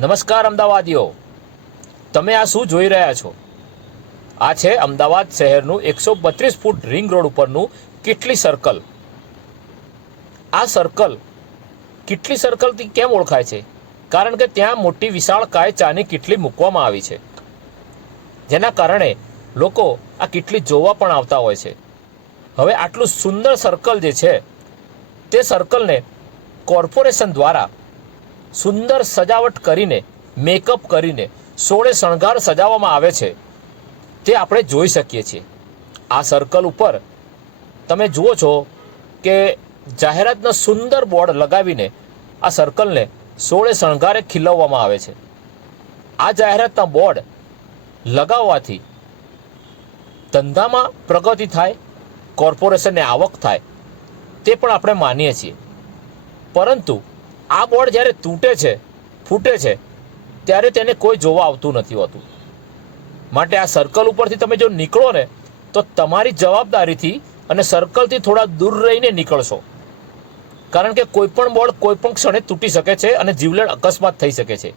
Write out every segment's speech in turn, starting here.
નમસ્કાર, અમદાવાદીઓ. તમે આ શું જોઈ રહ્યા છો? આ છે અમદાવાદ શહેરનું એકસો બત્રીસ ફૂટ રિંગ રોડ ઉપરનું કેટલી સર્કલ. આ સર્કલ કિટલી સર્કલથી કેમ ઓળખાય છે? કારણ કે ત્યાં મોટી વિશાળ કાય ચાની કિટલી મૂકવામાં આવી છે. જેના કારણે લોકો આ કિટલી જોવા પણ આવતા હોય છે. હવે આટલું સુંદર સર્કલ જે છે, તે સર્કલને કોર્પોરેશન દ્વારા સુંદર સજાવટ કરીને મેકઅપ કરીને સોળે શણગાર સજાવવામાં આવે છે. તે આપણે જોઈ શકીએ છીએ. આ સર્કલ ઉપર તમે જુઓ છો કે જાહેરાતના સુંદર બોર્ડ લગાવીને આ સર્કલને સોળે શણગારે ખીલવવામાં આવે છે. આ જાહેરાતના બોર્ડ લગાવવાથી ધંધામાં પ્રગતિ થાય કોર્પોરેશનને આવક થાય, તે પણ આપણે માનીએ છીએ. પરંતુ આ બોર્ડ જ્યારે તૂટે છે, ફૂટે છે, ત્યારે તેને કોઈ જોવા આવતું નથી હોતું. માટે આ સર્કલ ઉપરથી તમે જો નીકળો ને, તો તમારી જવાબદારીથી અને સર્કલથી થોડા દૂર રહીને નીકળશો. કારણ કે કોઈપણ બોર્ડ કોઈપણ ક્ષણે તૂટી શકે છે અને જીવલેણ અકસ્માત થઈ શકે છે.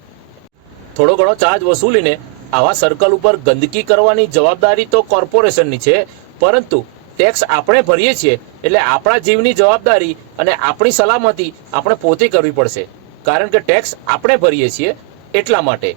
થોડો ઘણો ચાર્જ વસૂલીને આવા સર્કલ ઉપર ગંદકી કરવાની જવાબદારી તો કોર્પોરેશનની છે, પરંતુ ટેક્સ આપણે ભરીએ છીએ, એટલે આપણા જીવની જવાબદારી અને આપણી સલામતી આપણે પોતે કરવી પડશે. કારણ કે ટેક્સ આપણે ભરીએ છીએ એટલા માટે.